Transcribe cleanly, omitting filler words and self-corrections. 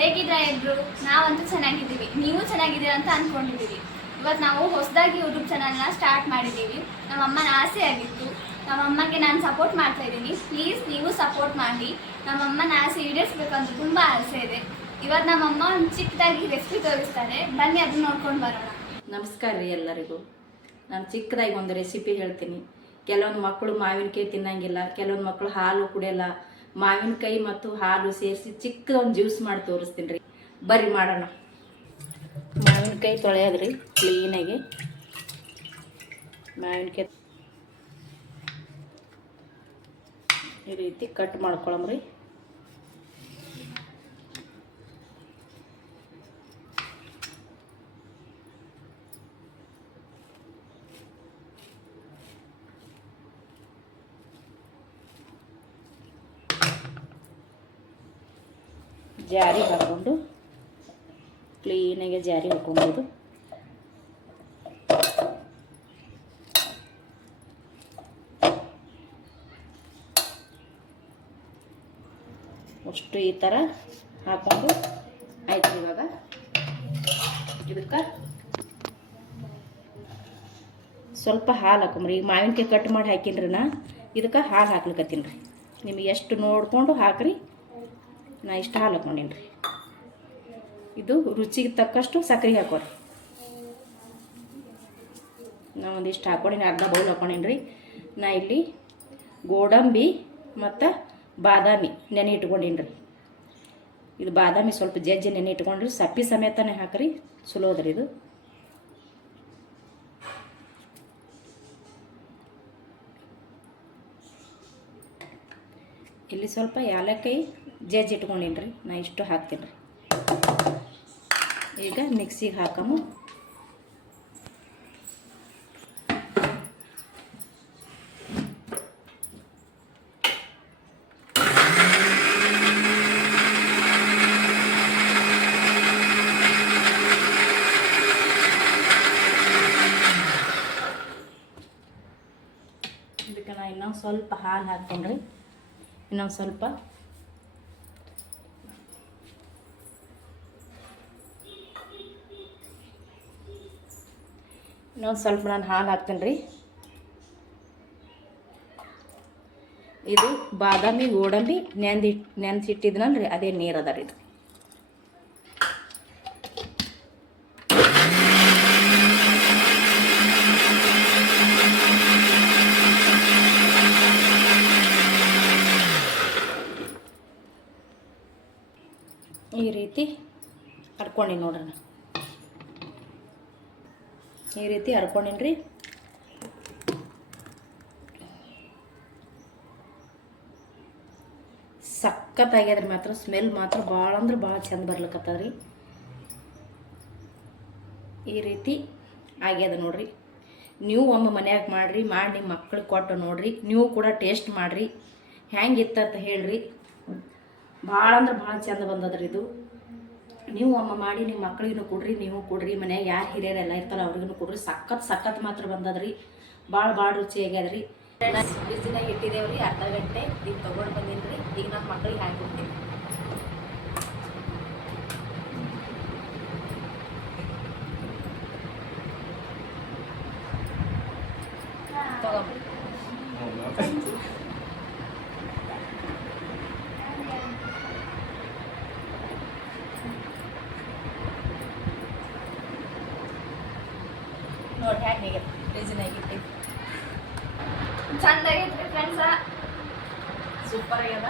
ಹೇಗಿದ್ರೆ ಇಬ್ರು ನಾವಂತೂ ಚೆನ್ನಾಗಿದ್ದೀವಿ, ನೀವು ಚೆನ್ನಾಗಿದ್ದೀರ ಅಂತ ಅಂದ್ಕೊಂಡಿದ್ದೀವಿ. ಇವತ್ತು ನಾವು ಹೊಸದಾಗಿ ಯೂಟ್ಯೂಬ್ ಚಾನಲ್ನ ಸ್ಟಾರ್ಟ್ ಮಾಡಿದ್ದೀವಿ. ನಮ್ಮಮ್ಮನ ಆಸೆ ಆಗಿತ್ತು, ನಮ್ಮಮ್ಮಗೆ ನಾನು ಸಪೋರ್ಟ್ ಮಾಡ್ತಾ ಇದ್ದೀನಿ. ಪ್ಲೀಸ್ ನೀವು ಸಪೋರ್ಟ್ ಮಾಡಿ. ನಮ್ಮಮ್ಮನ ಆಸೆ ಈಡೇರಿಸ್ಬೇಕಂತ ತುಂಬ ಆಸೆ ಇದೆ. ಇವತ್ತು ನಮ್ಮಮ್ಮ ಒಂದು ಚಿಕ್ಕದಾಗಿ ರೆಸಿಪಿ ತೋರಿಸ್ತಾರೆ, ಬನ್ನಿ ಅದನ್ನ ನೋಡ್ಕೊಂಡು ಬರೋಣ. ನಮಸ್ಕಾರ ರೀ ಎಲ್ಲರಿಗೂ. ನಾನು ಚಿಕ್ಕದಾಗಿ ಒಂದು ರೆಸಿಪಿ ಹೇಳ್ತೀನಿ. ಕೆಲವೊಂದು ಮಕ್ಕಳು ಮಾವಿನಕಾಯಿ ತಿನ್ನಂಗಿಲ್ಲ, ಕೆಲವೊಂದು ಮಕ್ಕಳು ಹಾಲು ಕುಡಿಯಲ್ಲ. ಮಾವಿನಕಾಯಿ ಮತ್ತು ಹಾಲು ಸೇರಿಸಿ ಚಿಕ್ಕ ಒಂದು ಜ್ಯೂಸ್ ಮಾಡಿ ತೋರಿಸ್ತೀನಿ ರೀ. ಬರ್ರಿ ಮಾಡೋಣ. ಮಾವಿನಕಾಯಿ ತೊಳೆಯೋದ್ರಿ ಕ್ಲೀನಾಗಿ. ಮಾವಿನಕಾಯಿ ಈ ರೀತಿ ಕಟ್ ಮಾಡ್ಕೊಳಮ್ರಿ. ಜಾರಿ ಹಾಕ್ಕೊಂಡು ಕ್ಲೀನಾಗಿ ಜಾರಿ ಹಾಕ್ಕೊಬೋದು. ಅಷ್ಟು ಈ ಥರ ಹಾಕ್ಕೊಂಡು ಆಯ್ತು. ಇವಾಗ ಇದಕ್ಕೆ ಸ್ವಲ್ಪ ಹಾಲು ಹಾಕೊಂಬ್ರಿ. ಈಗ ಮಾವಿನಕಾಯಿ ಕಟ್ ಮಾಡಿ ಹಾಕಿನ್ರಿ, ಇದಕ್ಕೆ ಹಾಲು ಹಾಕ್ಲಿಕ್ಕತ್ತೀನಿ ರೀ. ನಿಮಗೆ ಎಷ್ಟು ನೋಡಿಕೊಂಡು ಹಾಕ್ರಿ. ನಾ ಇಷ್ಟು ಹಾಲು ಹಾಕ್ಕೊಂಡೀನಿ ರೀ. ಇದು ರುಚಿಗೆ ತಕ್ಕಷ್ಟು ಸಕ್ಕರೆ ಹಾಕೋರಿ. ನಾ ಒಂದಿಷ್ಟು ಹಾಕ್ಕೊಂಡೀನಿ, ಅರ್ಧ ಬೌಲ್ ಹಾಕ್ಕೊಂಡೀನಿ ರೀ. ನಾ ಇಲ್ಲಿ ಗೋಡಂಬಿ ಮತ್ತು ಬಾದಾಮಿ ನೆನೆ ಇಟ್ಕೊಂಡೀನಿ ರೀ. ಇದು ಬಾದಾಮಿ ಸ್ವಲ್ಪ ಜಜ್ಜಿ ನೆನೆ ಇಟ್ಕೊಂಡ್ರಿ, ಸಪ್ಪಿ ಸಮೇತನೇ ಹಾಕ್ರಿ, ಚಲೋ ಅದ್ರಿ ಇದು. ಇಲ್ಲಿ ಸ್ವಲ್ಪ ಏಲಕ್ಕಾಯಿ ಜಜ್ಜಿ ಇಟ್ಕೊಂಡೀನಿ ರೀ, ನಾ ಇಷ್ಟು ಹಾಕ್ತೀನಿ ರೀ. ಈಗ ಮಿಕ್ಸಿಗೆ ಹಾಕಮ್ಮ. ಇದಕ್ಕೆ ನಾ ಇನ್ನೊಂದು ಸ್ವಲ್ಪ ಹಾಲು ಹಾಕ್ಕೊಂಡ್ರಿ. ಇನ್ನೊಂದು ಸ್ವಲ್ಪ ನಾನು ಹಾಲು ಹಾಕ್ತೇನೆ ರೀ. ಇದು ಬಾದಾಮಿ ಗೋಡಂಬಿ ನೆನೆಸಿಟ್ಟಿದ್ನಲ್ಲ ರೀ, ಅದೇ ನೀರು ಅದ ರೀ ಇದು. ಈ ರೀತಿ ಹರ್ಕೊಂಡಿ ನೋಡ್ರಿ. ಈ ರೀತಿ ಹರ್ಕೊಂಡಿನಿ ರೀ. ಸಖತ್ತಾಗ್ಯದ್ರಿ. ಮಾತ್ರ ಸ್ಮೆಲ್ ಮಾತ್ರ ಭಾಳ ಅಂದ್ರೆ ಭಾಳ ಚಂದ ಬರ್ಲಿಕ್ಕತ್ತದ ರೀ. ಈ ರೀತಿ ಆಗ್ಯದ ನೋಡ್ರಿ. ನೀವು ಒಮ್ಮೆ ಮನ್ಯಾಗ ಮಾಡಿರಿ, ಮಾಡಿ ನಿಮ್ಮ ಮಕ್ಳಿಗೆ ಕೊಟ್ಟು ನೋಡ್ರಿ. ನೀವು ಕೂಡ ಟೇಸ್ಟ್ ಮಾಡಿರಿ, ಹೆಂಗಿತ್ತಂತ ಹೇಳ್ರಿ. ಭಾಳ ಅಂದ್ರೆ ಭಾಳ ಚಂದ ಬಂದದ್ರಿ ಇದು. ನೀವು ಒಮ್ಮೆ ಮಾಡಿ ನಿಮ್ಮ ಮಕ್ಳಿಗೂ ಕೊಡ್ರಿ, ನೀವು ಕೊಡ್ರಿ. ಮನ್ಯಾಗ ಯಾರು ಹಿರಿಯರೆಲ್ಲ ಇರ್ತಾರ ಅವ್ರಿಗೂ ಕೊಡ್ರಿ. ಸಖತ್ ಮಾತ್ರ ಬಂದದ್ರಿ. ಭಾಳ ರುಚಿ ಆಗ್ಯದ್ರಿ. ಫ್ರಿಜ್ನಾಗ ಇಟ್ಟಿದ್ದೇವ್ರಿ ಅರ್ಧ ಗಂಟೆ. ಈಗ ತೊಗೊಂಡು ಬಂದೀನಿ ರೀ. ಈಗ ನಮ್ಮ ಮಕ್ಳಿಗೆ ಹಾಕಿಬಿಡ್ತೀನಿ. ತಗೊಂಡ್ರಿ ನೋಡಿ ಹೇಗೆ ಫ್ರಿಜ್ನಾಗ ಇಟ್ಟು ಚಂದಾಗೈತ್ರಿ ಫ್ರೆಂಡ್ಸ, ಸೂಪರ್ ಆಗ್ಯದ.